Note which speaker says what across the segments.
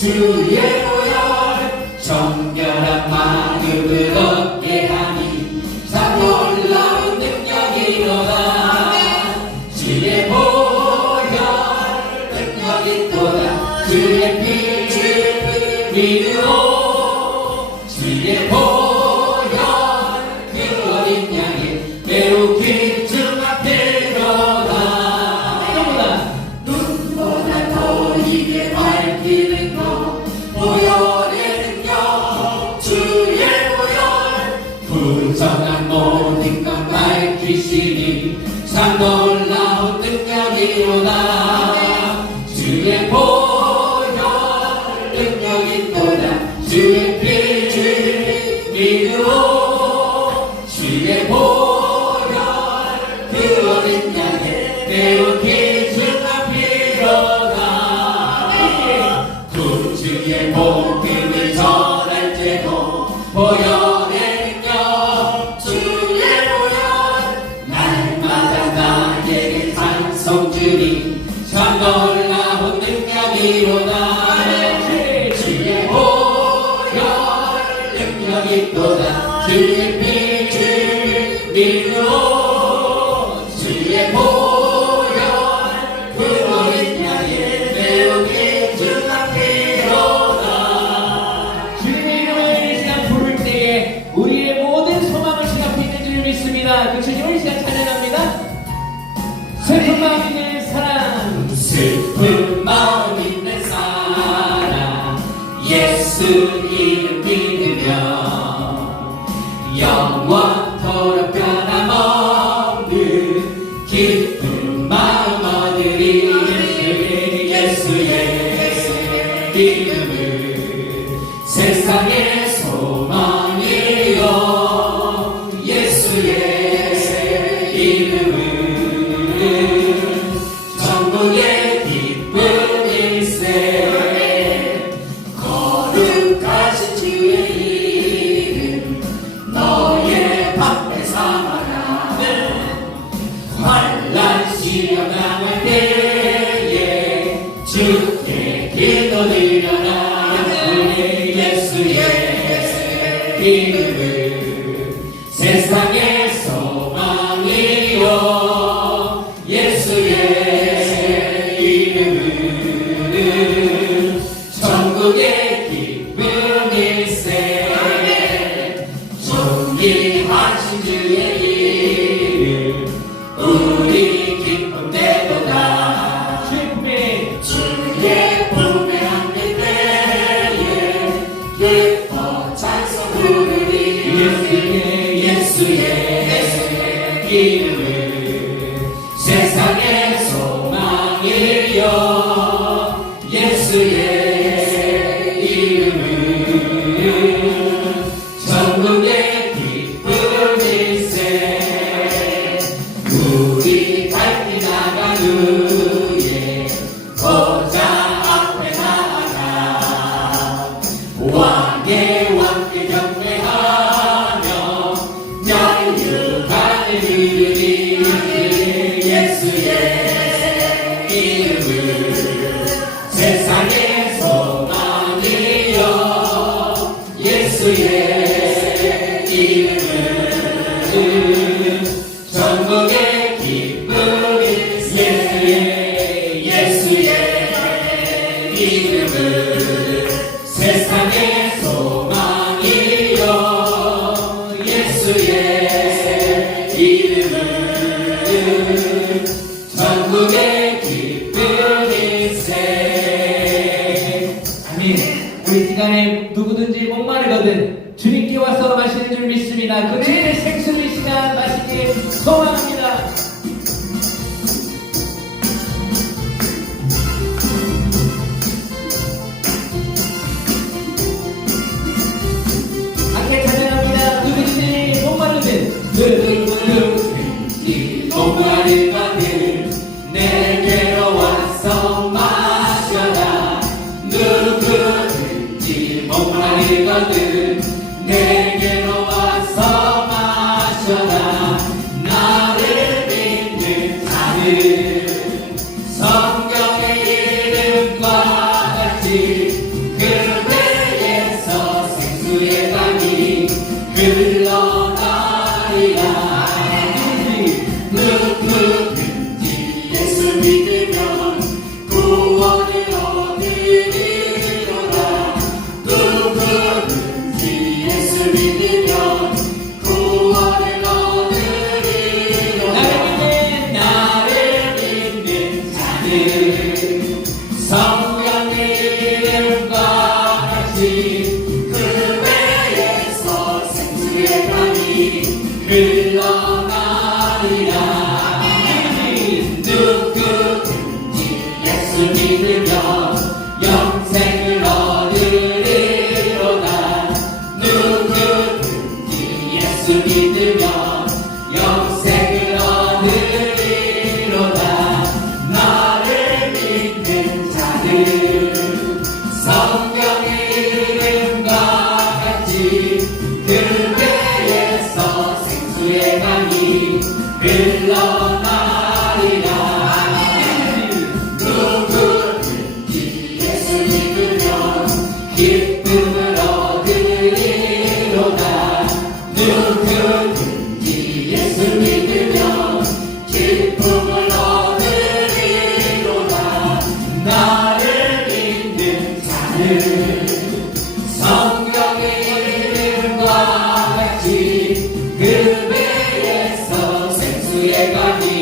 Speaker 1: to you. 있도다 주의 보혈 능력 있도다. 주의 피 믿으오. 주의 보혈 드러진 자에 때운 기준나 필요하다 그 주의 복음을 전할 때도
Speaker 2: 찬양합니다. 그 주님을 시작 찬양합니다. 슬픈 마음 있는 사랑
Speaker 1: 슬픈 마음 있는 사랑 예수
Speaker 2: yeah. своє. 생수를 시간 마시길 소망합니다.
Speaker 1: Some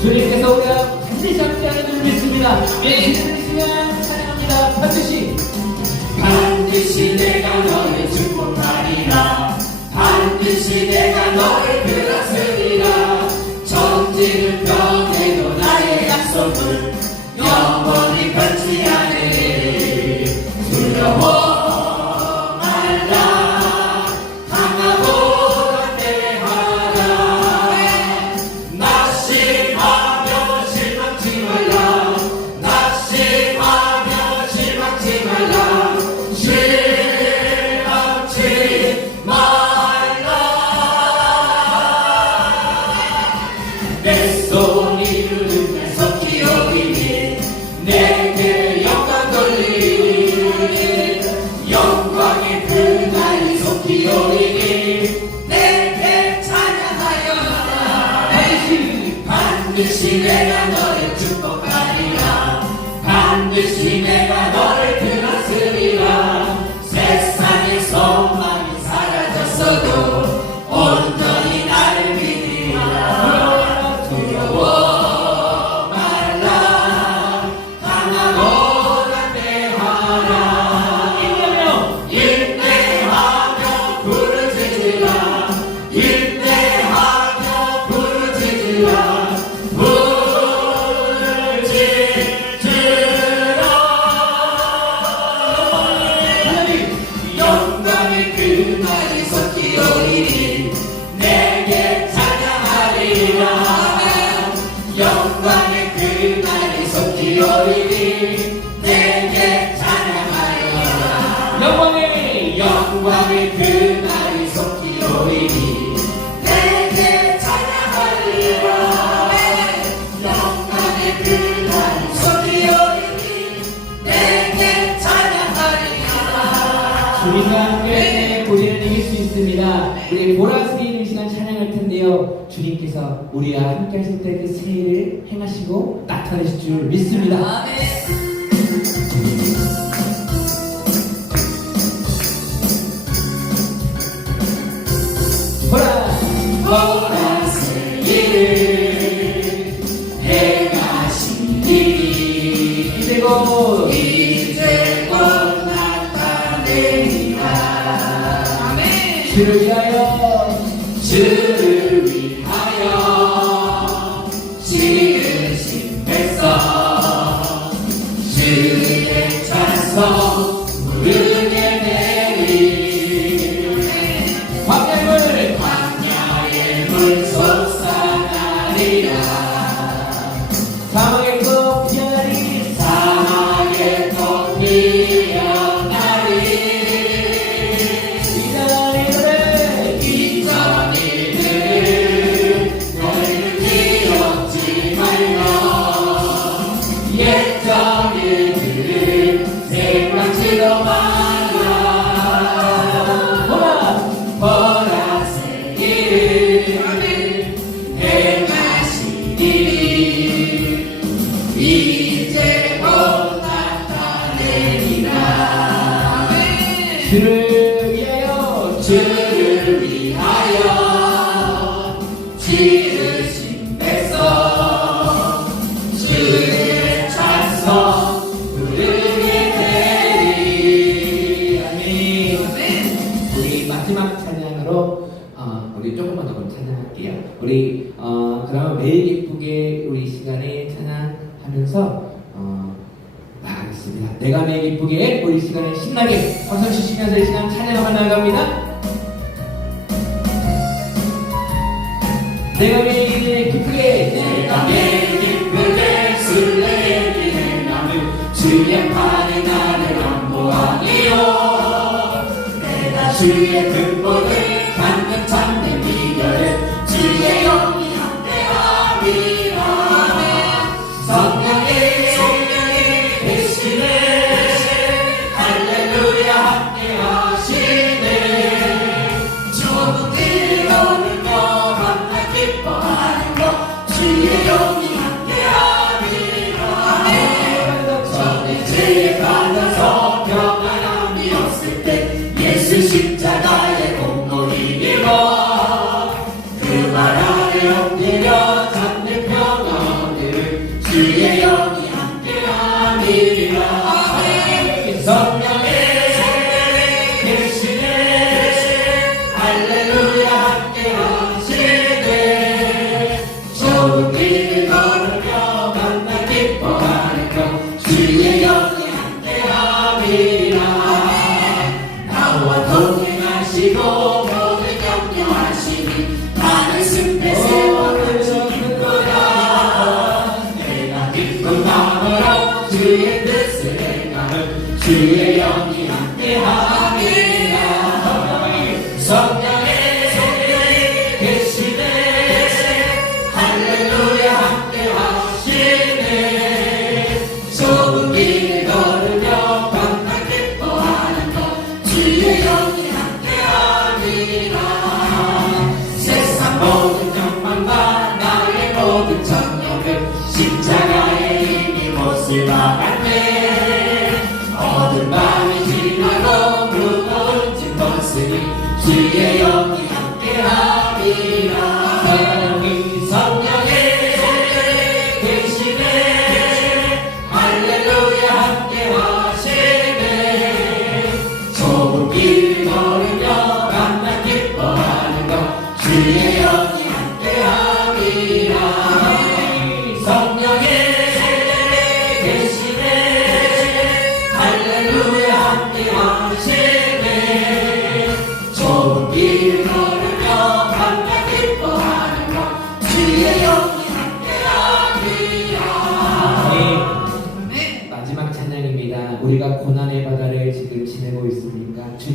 Speaker 1: 주님께서 우리가
Speaker 2: 예,
Speaker 1: 반드시 함께 하는 줄 믿습니다. 예, 반드시 내가 너를 축복하리라. 반드시 내가 너를
Speaker 2: 우리가 함께 고지를 이길 수 있습니다. 우리 보라스인 시간 찬양할 텐데요. 주님께서 우리와 함께 하실 때 그 세일을 행하시고 나타내실 줄 믿습니다.
Speaker 1: 아멘. 加油！
Speaker 2: 주를 위하여
Speaker 1: 주를 위하여 주
Speaker 2: 들어갑니다. 내가 매일 기쁘게
Speaker 1: 내가 매일 기쁘게 술래기를 나며 주의 팔이 나를 안보하니요 내가 주의 등복을